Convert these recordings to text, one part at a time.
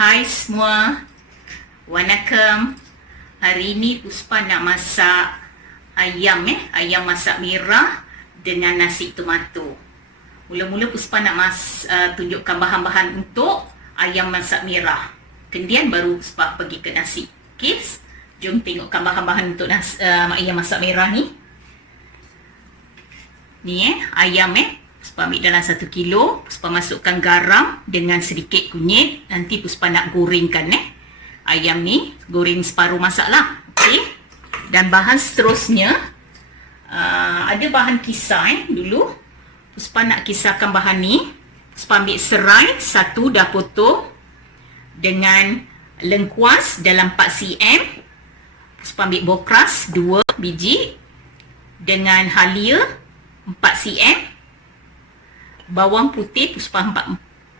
Hai semua, Wanakkam. Hari ini Puspa nak masak ayam ayam masak merah dengan nasi tomato. Mula-mula Puspa nak tunjukkan bahan-bahan untuk ayam masak merah. Kemudian baru Puspa pergi ke nasi. Okey, jom tengokkan bahan-bahan untuk ayam masak merah ni. Ni ayam Puspa ambil dalam 1 kilo. Puspa masukkan garam dengan sedikit kunyit. Nanti Puspa nak gorengkan ayam ni. Goreng separuh masak lah. Okey. Dan bahan seterusnya, ada bahan kisar dulu. Puspa nak kisarkan bahan ni. Puspa ambil serai 1 dah potong. Dengan lengkuas dalam 4 cm. Puspa ambil bokras 2 biji. Dengan halia 4 cm. Bawang putih Puspa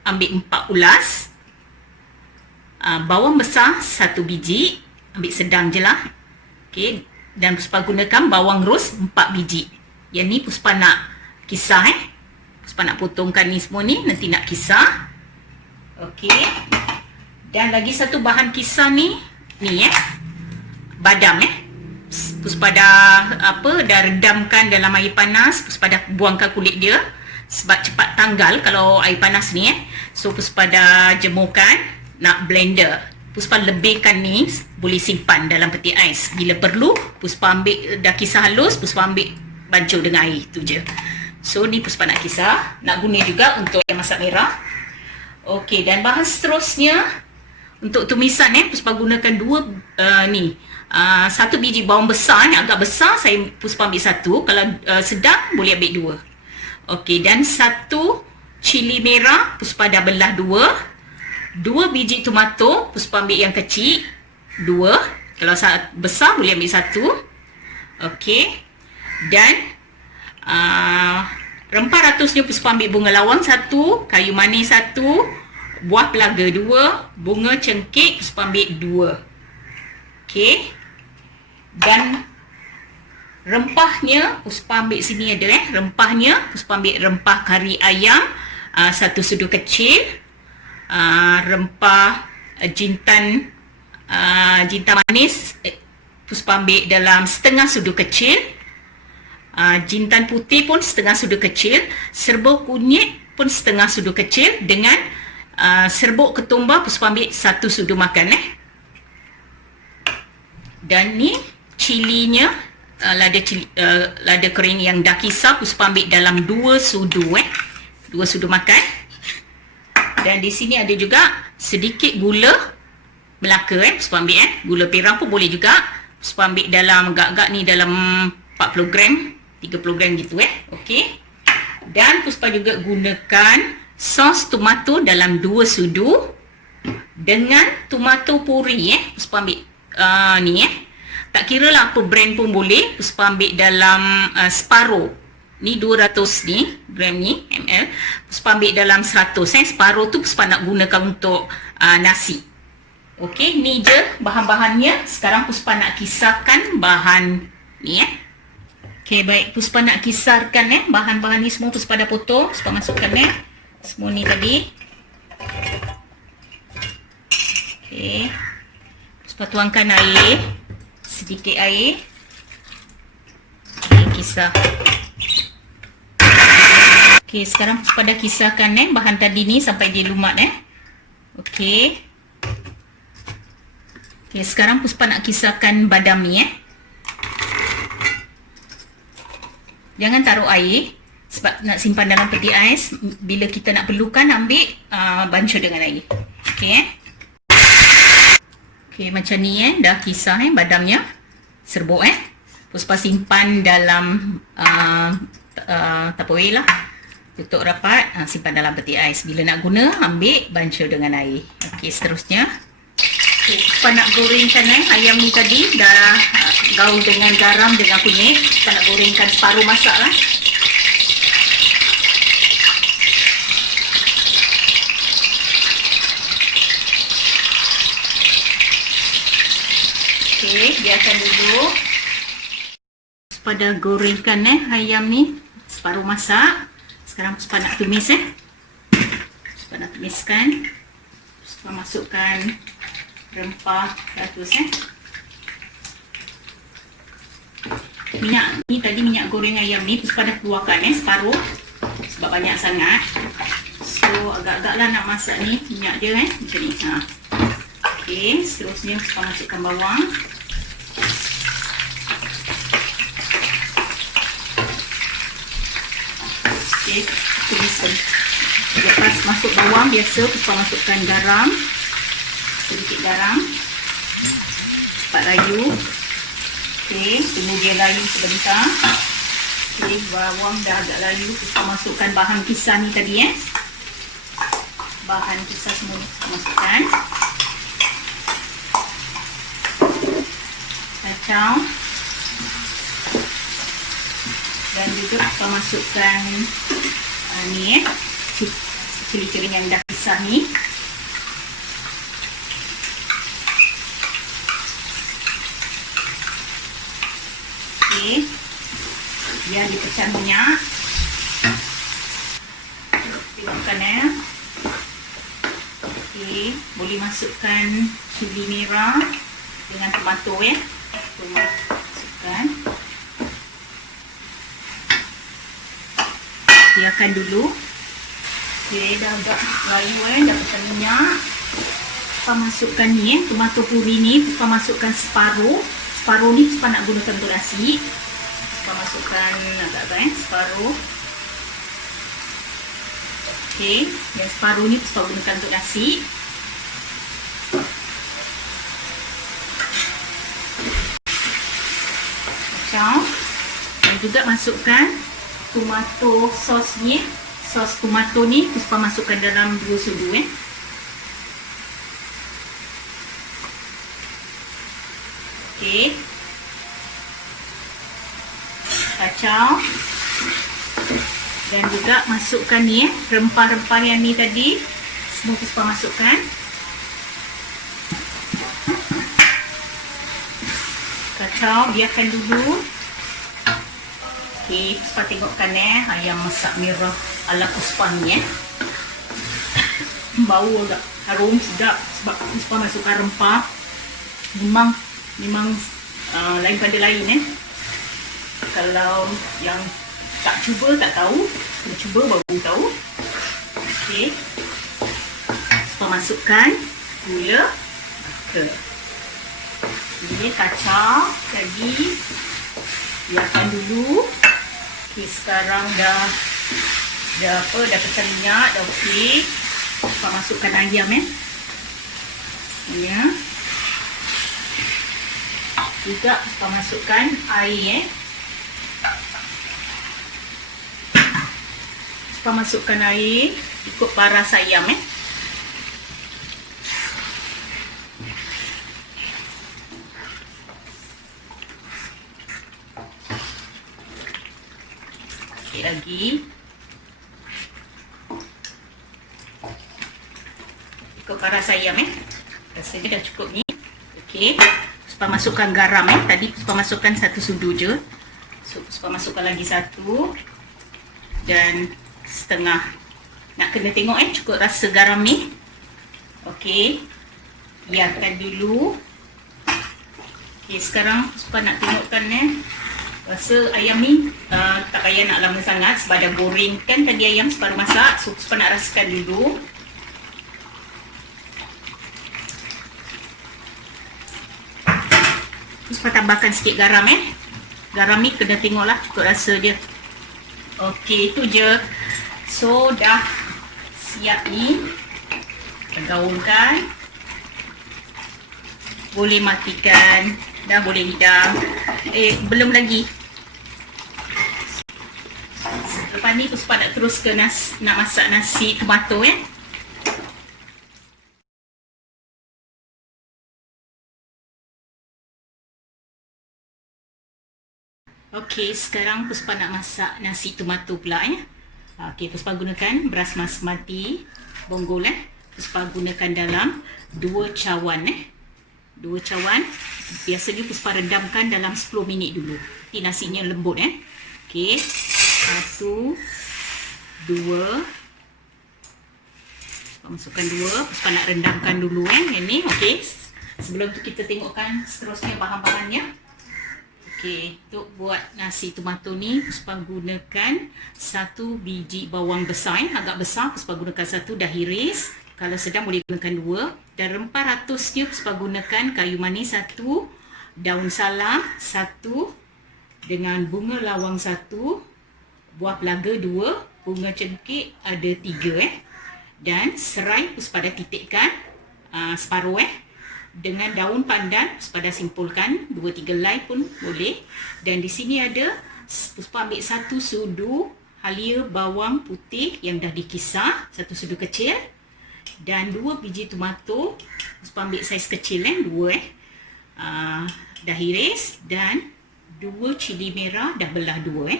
ambil 4 ulas. Bawang besar 1 biji. Ambil sedang je lah. Okay. Dan Puspa gunakan bawang ros 4 biji. Yang ni Puspa nak kisar Puspa nak potongkan ni semua ni. Nanti nak kisar. Okay. Dan lagi satu bahan kisar ni. Ni badam Puspa dah redamkan dalam air panas. Puspa dah buangkan kulit dia. Sebab cepat tanggal kalau air panas ni So Puspa dah jemurkan. Nak blender, Puspa lebihkan ni. Boleh simpan dalam peti ais. Bila perlu Puspa ambil, dah kisar halus, Puspa ambil bancur dengan air. Tu je. So ni Puspa nak kisar. Nak guna juga untuk yang masak merah. Okey, dan bahan seterusnya untuk tumisan Puspa gunakan 2 ni. 1 biji bawang besar agak besar. Puspa ambil 1. Kalau sedang boleh ambil 2. Okey, dan 1 cili merah Puspa dah belah 2 biji tomato Puspa ambil yang kecil 2. Kalau besar boleh ambil 1. Okey. Dan rempah ratusnya Puspa ambil bunga lawang 1, kayu manis 1, buah pelaga 2, bunga cengkeh Puspa ambil 2. Okey. Dan rempahnya Puspa ambil sini ada rempahnya Puspa ambil rempah kari ayam 1 sudu kecil. Rempah jintan manis Puspa ambil dalam setengah sudu kecil. Jintan putih pun setengah sudu kecil. Serbuk kunyit pun setengah sudu kecil. Dengan serbuk ketumbar Puspa ambil 1 sudu makan Dan ni cilinya, lada kering yang dah kisar Puspa ambil dalam 2 sudu 2 sudu makan. Dan di sini ada juga sedikit gula Melaka Puspa ambil gula perang pun boleh juga. Puspa ambil dalam agak-agak ni dalam 40 gram 30 gram gitu Okey. Dan Puspa juga gunakan sos tomato dalam 2 sudu. Dengan tomato puri Puspa ambil ni tak kira lah apa brand pun boleh. Puspa ambil dalam separuh. Ni 200 ni gram ni ml. Puspa ambil dalam 100 separuh tu Puspa nak gunakan untuk nasi. Okey, ni je bahan-bahannya. Sekarang Puspa nak kisarkan bahan ni Okey, baik, Puspa nak kisarkan bahan-bahan ni semua Puspa dah potong. Puspa masukkan semua ni tadi. Okey. Puspa tuangkan air. Sedikit air. Okay, kisar. Okey, sekarang Puspa dah kisarkan bahan tadi ni sampai dia lumat Okey. Okey, sekarang Puspa nak kisarkan badam ni Jangan taruh air sebab nak simpan dalam peti ais. Bila kita nak perlukan ambil bancur dengan air. Okey Okey, macam ni dah kisar badamnya. Serbuk Puspa simpan dalam tupperware lah. Tutup rapat, simpan dalam peti ais. Bila nak guna, ambil bancur dengan air. Okey, seterusnya. Okay, Puspa nak gorengkan ayam ni tadi. Dah gaul dengan garam dengan kunyit. Kita nak gorengkan separuh masak lah. Okey, biarkan dulu. Puspa dah gorengkan ayam ni separuh masak. Sekarang Puspa nak tumis Puspa nak tumiskan. Puspa Puspa masukkan rempah ratus minyak ni tadi, minyak goreng ayam ni Puspa dah keluarkan separuh sebab banyak sangat. So agak-agak lah nak masak ni minyak dia macam ni. Okey, seterusnya Puspa masukkan bawang. Okey, tumis. Lepas masuk bawang biasa Puspa masukkan garam, sedikit garam, cepat layu. Okey, tunggu dia layu sebentar. Okey, bawang dah agak layu, Puspa masukkan bahan kisar ni tadi bahan kisar semua ni Puspa masukkan. Kacau. Dan juga Puspa masukkan ni cili-cili yang dah kisar ni. Okey, biar dipecah minyak. Tengokkan Okey, boleh masukkan cili merah dengan tomato masukkan. Biarkan dulu. Okey, dah agak layu dah pecah minyak. Puspa masukkan ni tomato puri ni Puspa masukkan separuh. Separuh ni Puspa nak gunakan untuk nasi. Puspa masukkan agak-agak separuh. Okey, yang separuh ni Puspa gunakan untuk nasi. Kacau. Dan juga masukkan tomato sos ni. Sos tomato ni Puspa masukkan dalam 2 sudu Okey. Kacau. Dan juga masukkan ni rempah-rempah yang ni tadi. Semua Puspa masukkan. Kacau, biarkan dulu. Okey, Puspa tengokkan ayam masak merah ala Puspa ni bau agak harum sedap sebab Puspa masukkan rempah. Memang lain pada lain Kalau yang tak cuba tak tahu, kena cuba baru tahu. Okey, Puspa masukkan gula. Ini kacau lagi, biarkan dulu. Okey, sekarang dah pecah minyak, dah okey. Puspa masukkan ayam juga Puspa masukkan air Puspa masukkan air ikut paras ayam Okey, lagi ikut paras ayam rasanya dah cukup ni. Okey, Puspa masukkan garam tadi Puspa masukkan 1 sudu je. So Puspa masukkan lagi 1 dan setengah. Nak kena tengok cukup rasa garam ni. Okey, biarkan dulu. Okey, sekarang Puspa nak tengokkan rasa ayam ni tak payah nak lama sangat sebab dah goreng kan tadi ayam separuh masak. So Puspa nak rasakan dulu. Puspa tambahkan sikit garam Garam ni kena tengoklah cukup rasa dia. Okey, itu je. So dah siap ni. Gaulkan. Boleh matikan. Dah boleh hidang. Belum lagi. Lepas ni Puspa nak terus ke nak masak nasi tomato Okey, sekarang Puspa nak masak nasi tomato pula Okey, Puspa gunakan beras basmati bonggol Puspa gunakan dalam 2 cawan 2 cawan. Biasanya Puspa redamkan dalam 10 minit dulu. Nanti nasinya lembut Okey. 1 2 Puspa masukkan 2. Puspa nak rendamkan dulu yang ni. Okey. Sebelum tu kita tengokkan seterusnya bahan-bahannya. Okey, untuk buat nasi tomato ni Puspa gunakan 1 biji bawang besar agak besar. Puspa gunakan 1, dah iris. Kalau sedang boleh gunakan 2. Dan rempah ratusnya Puspa gunakan kayu manis 1, daun salam 1, dengan bunga lawang 1, buah pelaga 2, bunga cengkeh ada 3 dan serai Puspa dah titikkan separuh dengan daun pandan Puspa dah simpulkan 2-3 helai pun boleh. Dan di sini ada Puspa ambil 1 sudu halia bawang putih yang dah dikisar, 1 sudu kecil, dan 2 biji tomato Puspa ambil saiz kecil 2 dah iris, dan 2 cili merah dah belah 2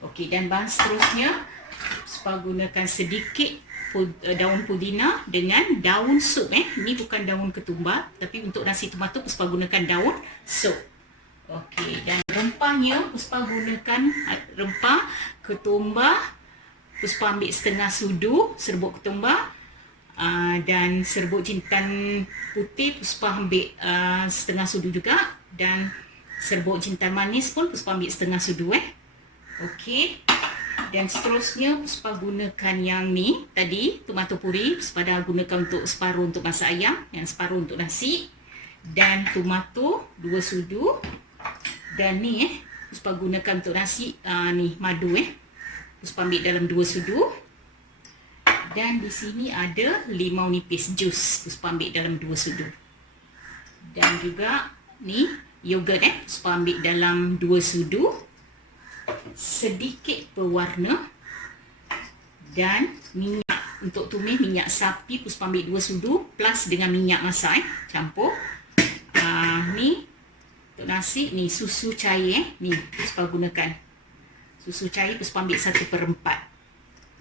Okey, dan bahan seterusnya Puspa gunakan sedikit daun pudina dengan daun sup Ini bukan daun ketumbar, tapi untuk nasi tomato Puspa gunakan daun sup. Okey, dan rempahnya Puspa gunakan rempah ketumbar. Puspa ambil setengah sudu serbuk ketumbar, dan serbuk jintan putih Puspa ambil setengah sudu juga, dan serbuk jintan manis pun Puspa ambil setengah sudu Okey. Dan seterusnya Puspa gunakan yang ni tadi, tomato puri. Puspa dah gunakan untuk separuh untuk masak ayam, yang separuh untuk nasi. Dan tomato 2 sudu. Dan ni Puspa gunakan untuk nasi ni madu Puspa ambil dalam 2 sudu. Dan di sini ada limau nipis jus, Puspa ambil dalam 2 sudu. Dan juga ni yogurt Puspa ambil dalam 2 sudu. Sedikit pewarna dan minyak untuk tumis, minyak sapi Puspa ambil 2 sudu plus dengan minyak masak campur. Ni untuk nasi ni susu cair ni Puspa gunakan susu cair Puspa ambil 1/4.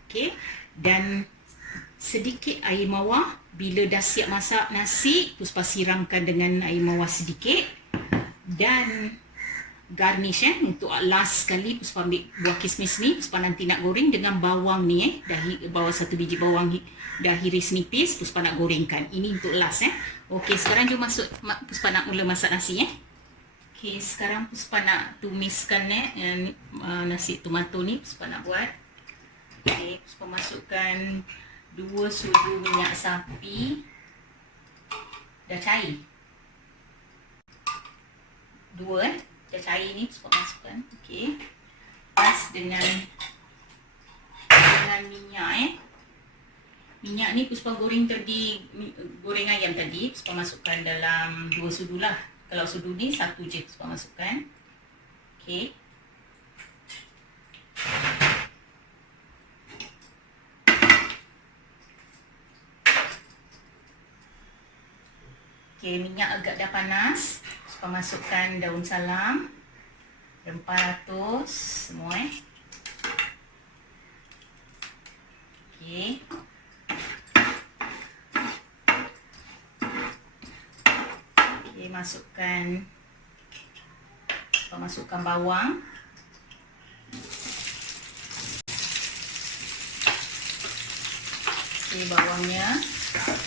Okey, dan sedikit air mawar. Bila dah siap masak nasi, Puspa siramkan dengan air mawar sedikit. Dan garnish untuk last sekali Puspa ambil buah kismis ni. Puspa nanti nak goreng dengan bawang ni bawang 1 biji bawang dah iris nipis, Puspa nak gorengkan. Ini untuk last Okey, sekarang jom masuk. Puspa nak mula masak nasi Okey, sekarang Puspa nak tumiskan nasi tomato ni. Puspa nak buat. Okey, Puspa masukkan 2 sudu minyak sapi dah cair. 2 dah cair ni Puspa masukkan. Okey. Pas dengan minyak minyak ni Puspa goreng tadi, goreng ayam tadi Puspa masukkan dalam 2 sudu lah. Kalau sudu ni 1 je Puspa masukkan. Okey. Okey, minyak agak dah panas. Puspa masukkan daun salam, rempah ratus semua Okey. Okey, masukkan bawang. Okey, bawangnya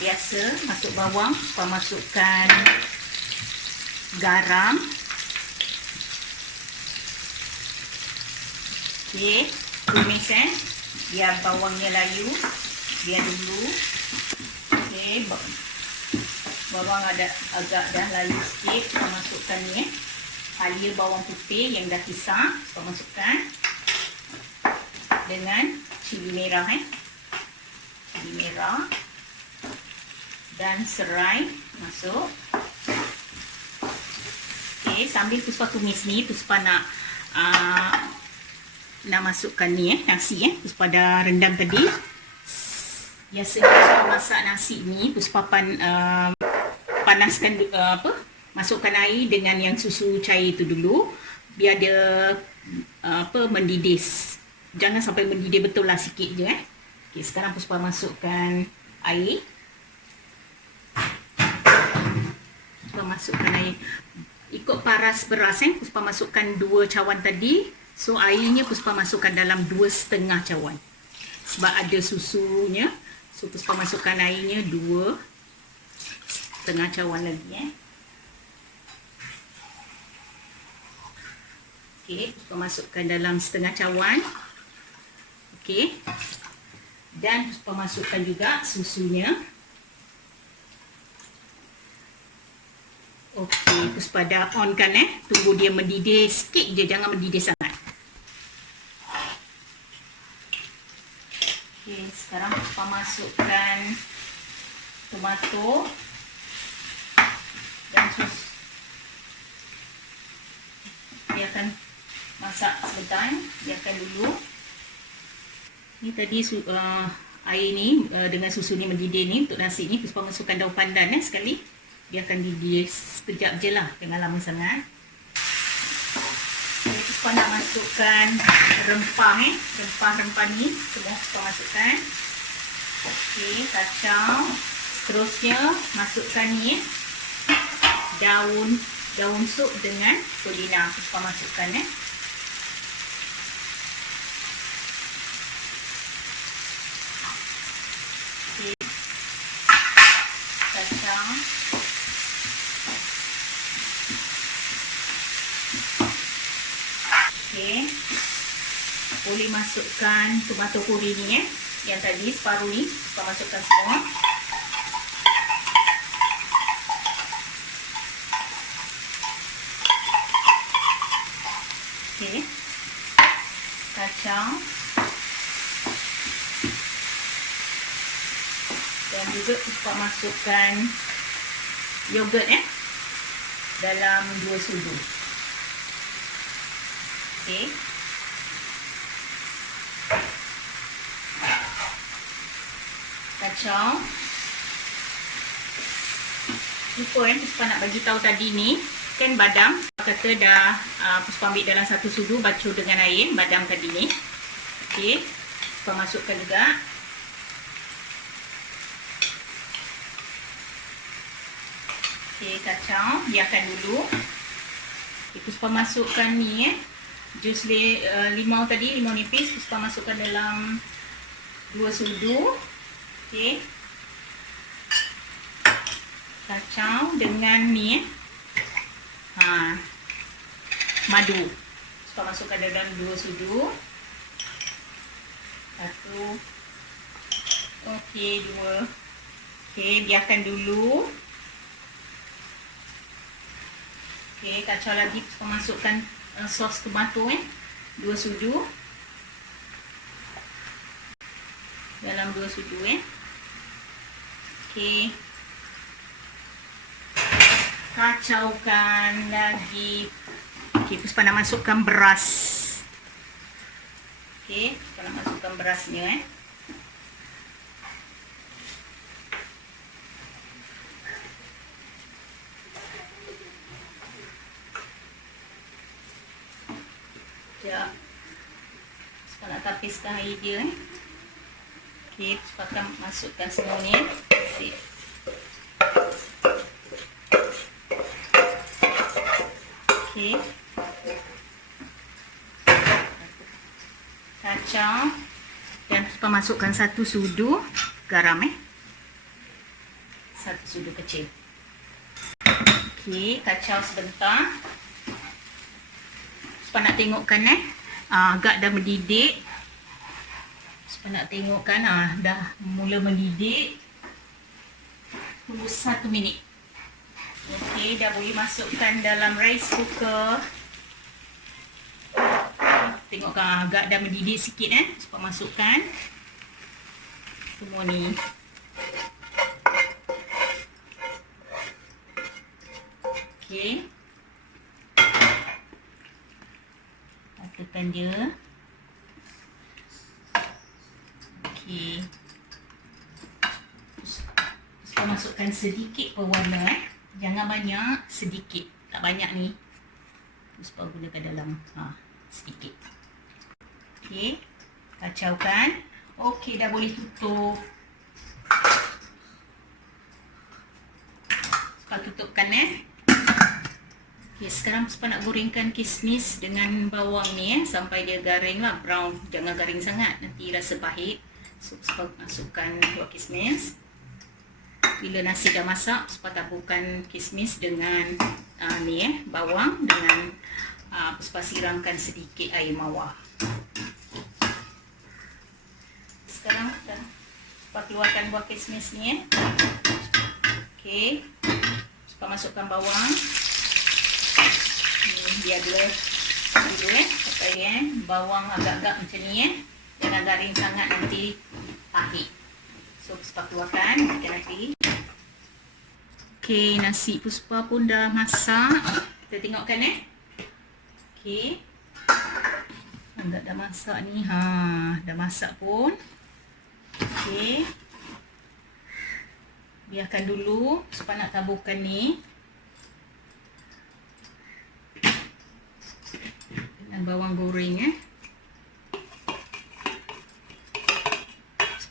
biasa masuk bawang. Puspa masukkan garam. Okey, tumis biar bawangnya layu. Biar dulu. Okey, bawang agak dah layu sikit. Kita masukkan ni halia bawang putih yang dah kisar. Kita masukkan dengan cili merah cili merah dan serai masuk. Okey, sambil Puspa tumis ni, Puspa nak masukkan ni nasi Puspa dah rendam tadi. Biasanya Puspa masak nasi ni Puspa panaskan masukkan air dengan yang susu cair itu dulu biar dia mendidih. Jangan sampai mendidih betul lah, sikit je Okey, sekarang Puspa masukkan air. Puspa masukkan air ikut paras beras Puspa masukkan 2 cawan tadi. So airnya Puspa masukkan dalam 2,5 cawan sebab ada susunya. So Puspa masukkan airnya 2,5 cawan lagi Okey, Puspa masukkan dalam 1/2 cawan. Okey. Dan Puspa masukkan juga susunya. Okey, Puspa dah on kan Tunggu dia mendidih sikit je, jangan mendidih sangat. Okey, sekarang Puspa masukkan tomato dan sus. Biarkan masak sebentar, biarkan dulu. Ni tadi air ni dengan susu ni mendidih ni untuk nasi ni. Puspa masukkan daun pandan sekali. Biarkan didih sekejap je lah, jangan lama sangat. Jadi Puspa nak masukkan rempah rempah-rempah ni semua Puspa masukkan. Okey, kacang. Seterusnya masukkan ni daun sup dengan polina. Puspa masukkan Okey. Kacang. Okey. Boleh masukkan tomato puri ni yang tadi separuh ni, Puspa masukkan semua. Okey. Kacang. Dan juga Puspa masukkan yogurt dalam 2 sudu. Okey. Kacang. Lupa Puspa nak bagi tahu tadi ni kan badam kata dah Puspa ambil dalam 1 sudu bacur dengan air badam tadi ni. Okey. Puspa masukkan juga. Okey, kacang biarkan dulu. Okay, Puspa masukkan ni jus limau tadi, limau nipis Puspa masukkan dalam 2 sudu. Okey. Kacang dengan ni madu. Puspa masukkan dalam 2 sudu. 1. Okey, 2. Okey, biarkan dulu. Okey, kacau lagi. Puspa masukkan sos tomato 2 sudu. Dalam 2 sudu Okey. Kacaukan lagi. Okey, Puspa nak masukkan beras. Okey, Puspa nak masukkan berasnya Sekejap. Puspa nak tapiskan air dia Okey, Puspa akan masukkan semua ni Okey. Kacang. Dan Puspa masukkan 1 sudu garam 1 sudu kecil. Okey, kacau sebentar. Puspa nak tengokkan agak dah mendidih. Puspa nak tengokkan dah mula mendidih. Tunggu 1 minit. Okey, dah boleh masukkan dalam rice cooker. Tengokkan agak dah mendidih sikit Puspa masukkan semua ni. Okey. Tekan dia. Okey. Puspa masukkan sedikit pewarna Jangan banyak, sedikit. Tak banyak ni. Puspa gunakan dalam sedikit. Okey. Kacaukan. Okey, dah boleh tutup. Puspa tutupkan Okey, sekarang Puspa nak gorengkan kismis dengan bawang ni sampai dia garing lah, brown. Jangan garing sangat, nanti rasa pahit. So, Puspa masukkan buah kismis. Bila nasi dah masak, Puspa taburkan kismis dengan bawang dengan Puspa siramkan sedikit air mawar. Sekarang Puspa keluarkan buah kismis ni. Okey. Puspa masukkan bawang. Ni dia blur dulu sampai bawang agak-agak macam ni Jangan garing sangat nanti pahit. So Puspa keluarkan lagi. Okey, nasi Puspa pun dah masak. Kita tengokkan Okey. Agak dah masak ni. Dah masak pun. Okey. Biarkan dulu. Puspa nak taburkan ni. Dengan bawang goreng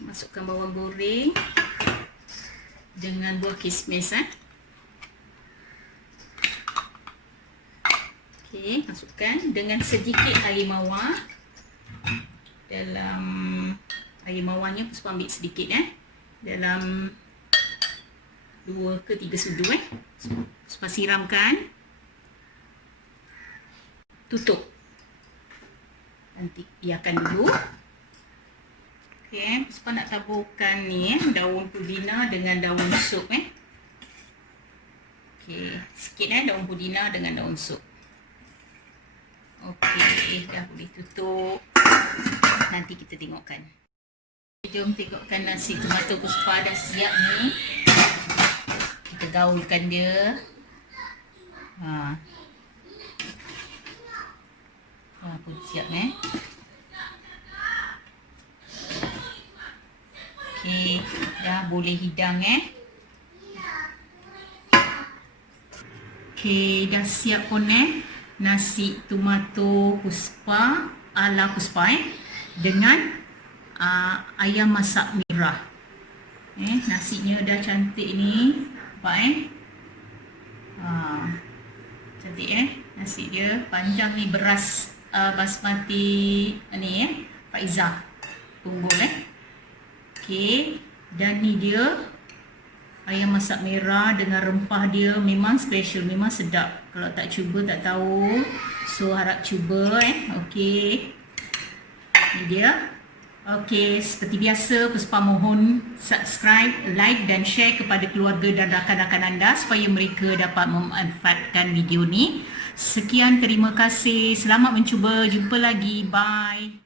Masukkan bawang goreng dengan buah kismis Okey, masukkan dengan sedikit air mawar. Dalam air mawarnya Puspa ambil sedikit dalam 2 ke 3 sudu Puspa siramkan. Tutup. Nanti biarkan dulu. Okey, Puspa nak taburkan ni daun pudina dengan daun sup Okey, sikit daun pudina dengan daun sup. Okey, dah boleh tutup. Nanti kita tengokkan. Jom tengokkan nasi tomato Puspa dah siap ni. Kita gaulkan dia. Pun siap Okey, dah boleh hidang Okey, dah siap pun nasi tomato Puspa ala Puspa dengan ayam masak merah. Nasinya dah cantik ni. Nampak cantik nasi dia panjang ni, beras basmati ni Faizah Tunggul Okey, dan ni dia ayam masak merah dengan rempah dia memang special, memang sedap. Kalau tak cuba tak tahu. So harap cuba Okey. Ni dia. Okey, seperti biasa Puspa mohon subscribe, like dan share kepada keluarga dan rakan-rakan anda supaya mereka dapat memanfaatkan video ni. Sekian, terima kasih. Selamat mencuba. Jumpa lagi. Bye.